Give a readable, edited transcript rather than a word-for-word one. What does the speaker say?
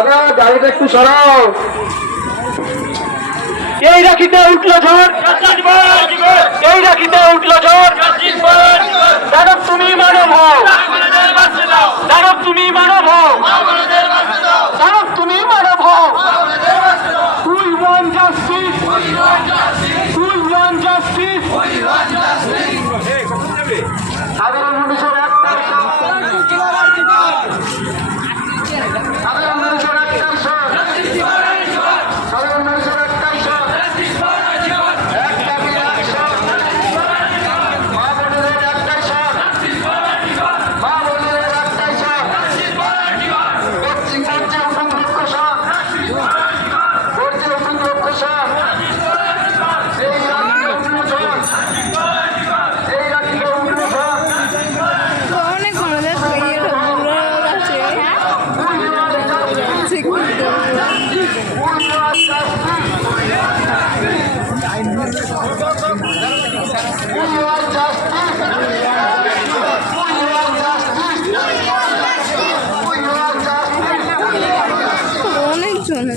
দাদা গাড়িটা একটু সরাও। এই রাখিতে উঠলো ঝড়, এই রাখিতে উঠলো ঝড়। দানব তুমি মানব হও, দানব তুমি মানব হও, দানব তুমি মানব হও। We want justice, we want justice. সাধারণ মানুষের একটা সাধারণ মানুষের একটা সাধারণ মানুষের একটাই মা বোনেদের একটাই মা বোনেদের একটাই করছে উঠুন লক্ষ্য করছে উঠুন লক্ষ্য এই রাখিতে উঠলো ঝড়, এই রাখিতে উঠলো ঝড়। অনেক মজা আছে অনেক জন